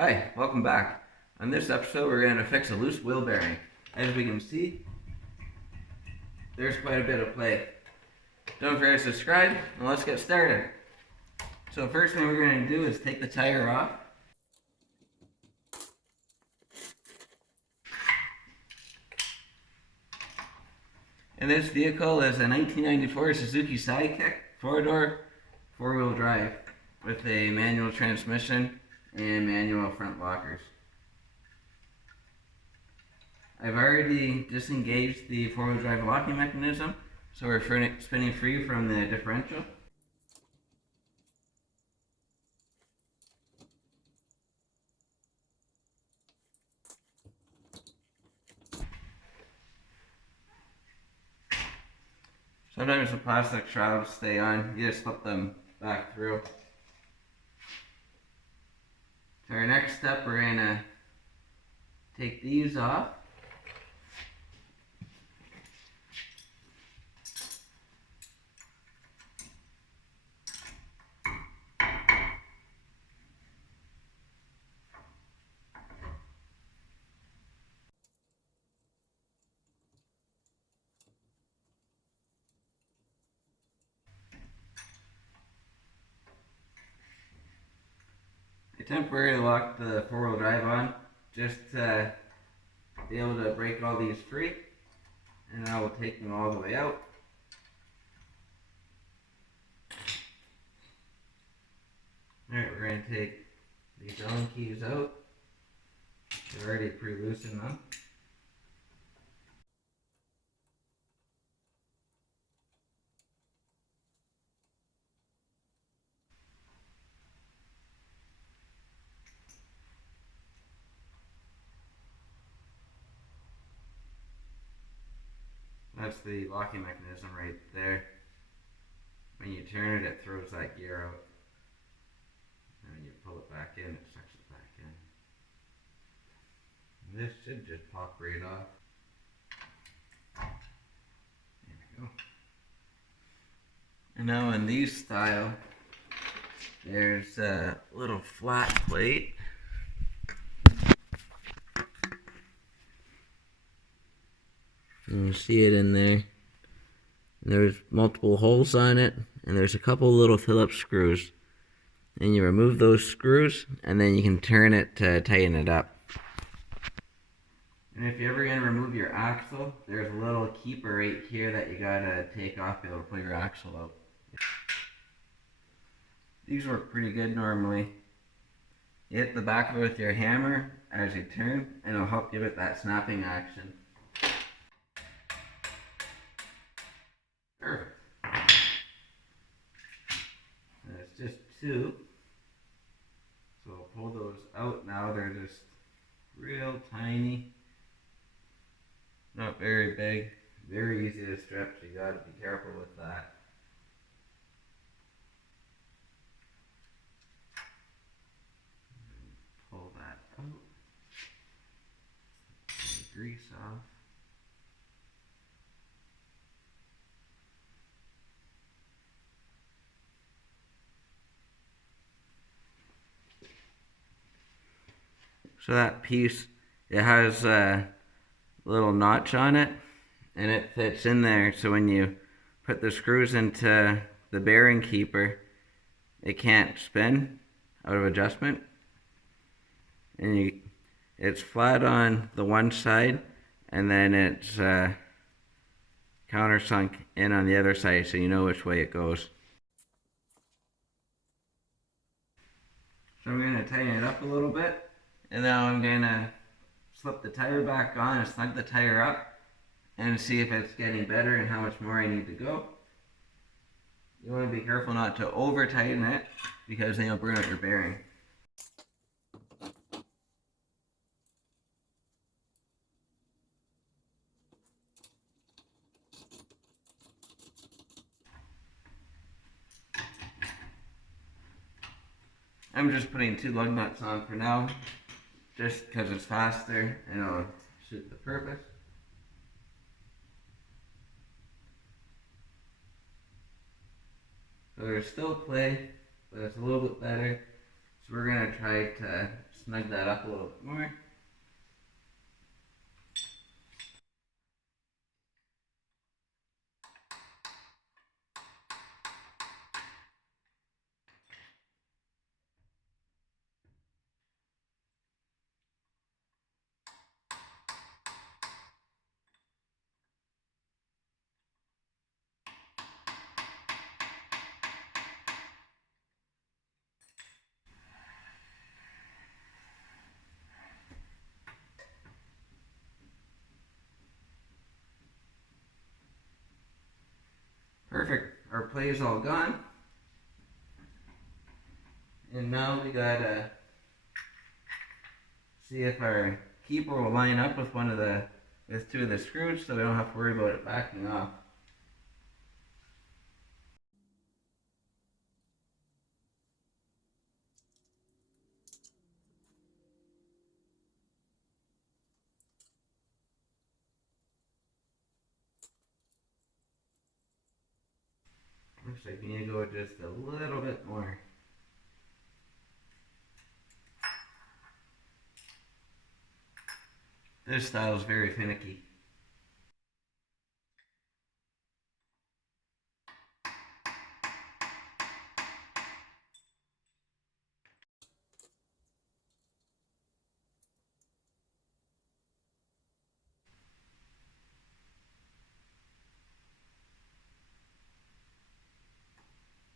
Hi, welcome back. On this episode, we're going to fix a loose wheel bearing. As we can see, there's quite a bit of play. Don't forget to subscribe, and let's get started. So first thing we're going to do is take the tire off. And this vehicle is a 1994 Suzuki Sidekick, 4-door, 4-wheel drive, with a manual transmission and manual front lockers. I've already disengaged the 4-wheel drive locking mechanism, so we're spinning free from the differential. Sometimes the plastic shrouds stay on, you just slip them back through. So our next step, we're going to take these off. I temporarily locked the 4-wheel drive on just to be able to break all these free, and I will take them all the way out. Alright, we're going to take these Allen keys out. I've already pre-loosened them. That's the locking mechanism right there. When you turn it, it throws that gear out. And when you pull it back in, it sucks it back in. This should just pop right off. There we go. And now in these style, there's a little flat plate. You see it in there. There's multiple holes on it, and there's a couple little Phillips screws. And you remove those screws, and then you can turn it to tighten it up. And if you're ever going to remove your axle, there's a little keeper right here that you gotta take off to be able to pull your axle out. These work pretty good normally. You hit the back of it with your hammer as you turn, and it'll help give it that snapping action. Perfect. And it's just two. So I'll pull those out now. They're just real tiny. Not very big. Very easy to strip, so you gotta be careful with that. Pull that out. Get the grease off. So that piece, it has a little notch on it, and it fits in there, so when you put the screws into the bearing keeper, it can't spin out of adjustment. And it's flat on the one side, and then it's countersunk in on the other side, so you know which way it goes. So I'm going to tighten it up a little bit, and now I'm going to slip the tire back on and snug the tire up and see if it's getting better and how much more I need to go. You want to be careful not to over tighten it, because then you'll burn out your bearing. I'm just putting 2 lug nuts on for now, just because it's faster and it'll suit the purpose. So there's still play, but it's a little bit better. So we're going to try to snug that up a little bit more. Perfect. Our play is all gone. And now we gotta see if our keeper will line up with with two of the screws so we don't have to worry about it backing off. Looks like we need to go just a little bit more. This style is very finicky.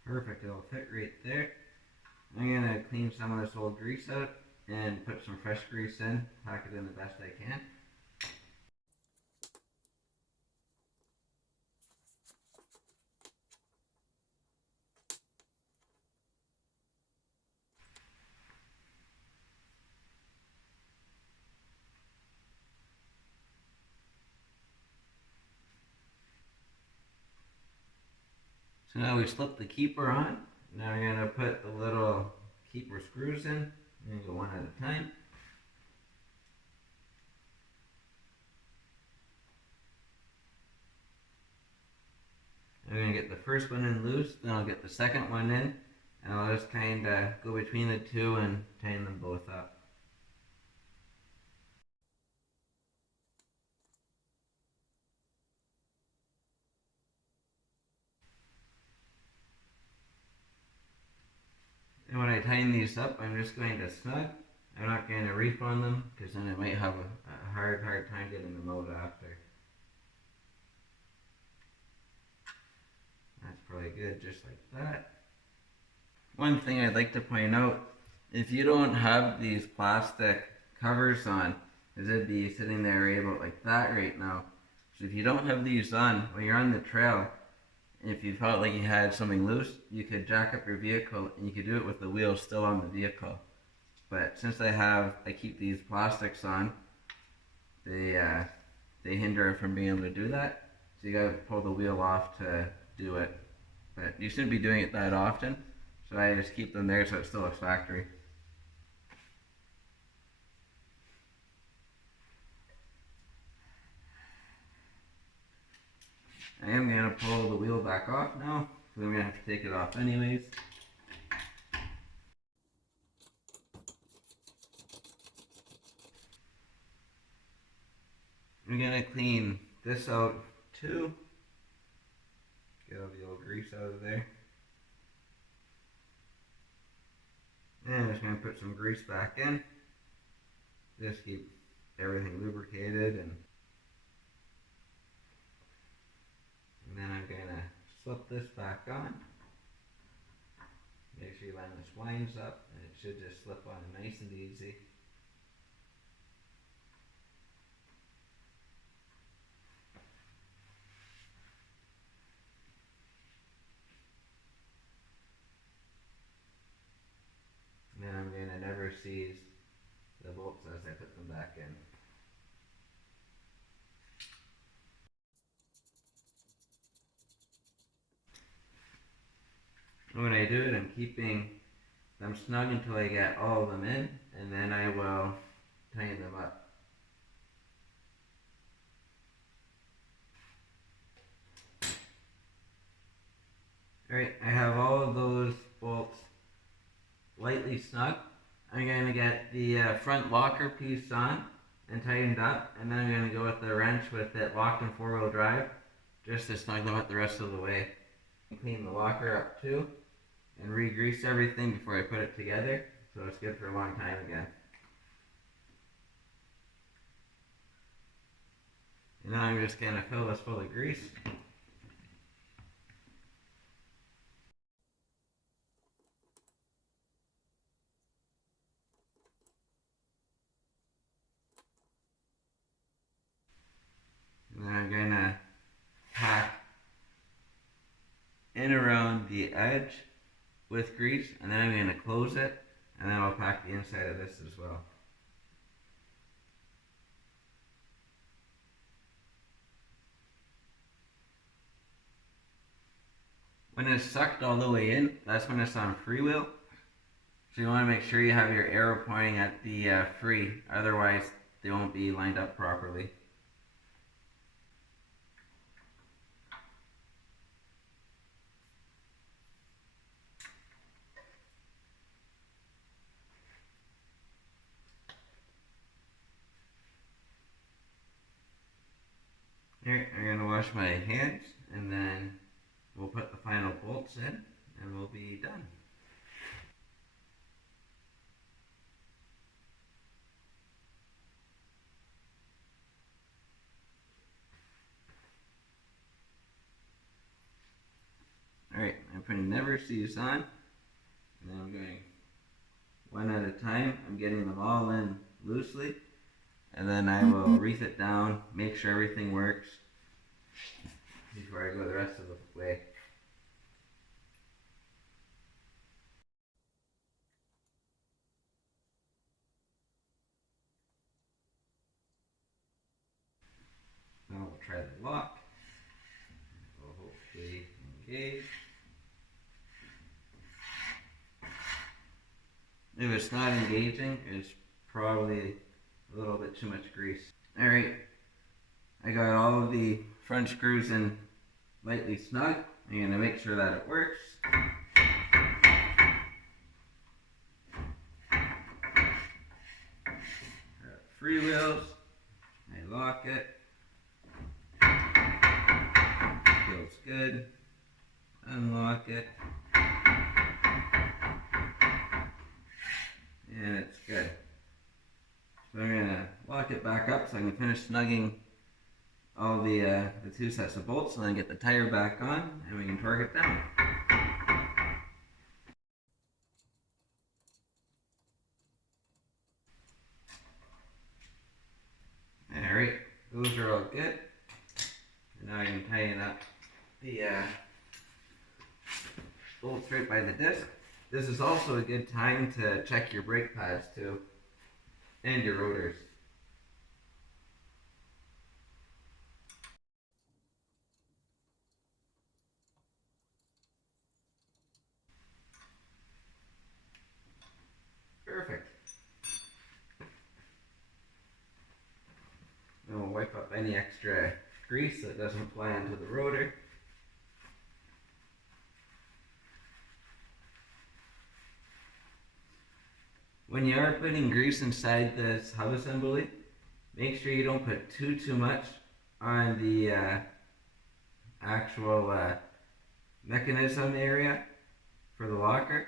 Perfect, it'll fit right there. I'm gonna clean some of this old grease out and put some fresh grease in, pack it in the best I can. So now we slip the keeper on. Now we're gonna put the little keeper screws in. I'm gonna go one at a time. I'm gonna get the first one in loose, then I'll get the second one in, and I'll just kind of go between the two and tighten them both up. And when I tighten these up, I'm just going to snug. I'm not going to reef on them because then I might have a hard time getting them out after. That's probably good, just like that. One thing I'd like to point out, if you don't have these plastic covers on, is it'd be sitting there about like that right now. So if you don't have these on, when you're on the trail, if you felt like you had something loose, you could jack up your vehicle and you could do it with the wheels still on the vehicle. But since I keep these plastics on, they hinder it from being able to do that. So you gotta pull the wheel off to do it. But you shouldn't be doing it that often. So I just keep them there so it still looks factory. I am gonna pull the wheel back off now, because I'm gonna have to take it off anyways. I'm gonna clean this out too. Get all the old grease out of there. And I'm just gonna put some grease back in. Just keep everything lubricated and then I'm gonna slip this back on. Make sure you line the splines up and it should just slip on nice and easy. And then I'm gonna never seize the bolts as I put them back in. When I do it, I'm keeping them snug until I get all of them in, and then I will tighten them up. Alright, I have all of those bolts lightly snug, I'm going to get the front locker piece on and tightened up, and then I'm going to go with the wrench with it locked in four-wheel drive just to snug them up the rest of the way. Clean the locker up too and re-grease everything before I put it together so it's good for a long time again. And now I'm just going to fill this full of grease. And then I'm going to pack in around the edge with grease, and then I'm going to close it, and then I'll pack the inside of this as well. When it's sucked all the way in, that's when it's on freewheel. So you want to make sure you have your arrow pointing at the free, otherwise they won't be lined up properly. Alright, I'm going to wash my hands, and then we'll put the final bolts in, and we'll be done. Alright, I'm putting never sees on, and then I'm going one at a time. I'm getting them all in loosely, and then I will wreath it down, make sure everything works before I go the rest of the way. Now we'll try the lock. It will hopefully engage. If it's not engaging, it's probably a little bit too much grease. Alright, I got all of the front screws in lightly snug. I'm going to make sure that it works. Free wheels. I lock it. Feels good. Unlock it. And it's good. So I'm going to lock it back up so I can finish snugging all the two sets of bolts, and then get the tire back on, and we can torque it down. Alright, those are all good. And now I can tighten up the bolts right by the disc. This is also a good time to check your brake pads too, and your rotors. Perfect. Then we'll wipe up any extra grease that doesn't fly into the rotor. When you are putting grease inside this hub assembly, make sure you don't put too much on the actual mechanism area for the locker.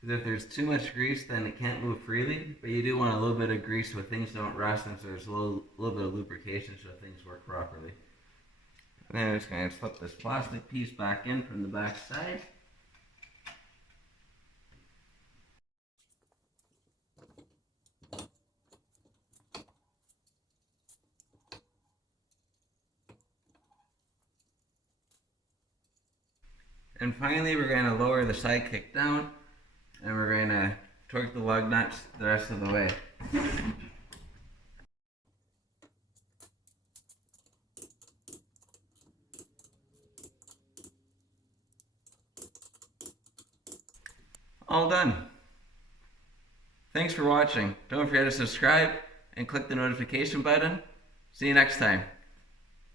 Because if there's too much grease, then it can't move freely. But you do want a little bit of grease so things don't rust, and so there's a little bit of lubrication so things work properly. And then I'm just going to slip this plastic piece back in from the back side. And finally, we're going to lower the Sidekick down, and we're going to torque the lug nuts the rest of the way. All done. Thanks for watching. Don't forget to subscribe and click the notification button. See you next time.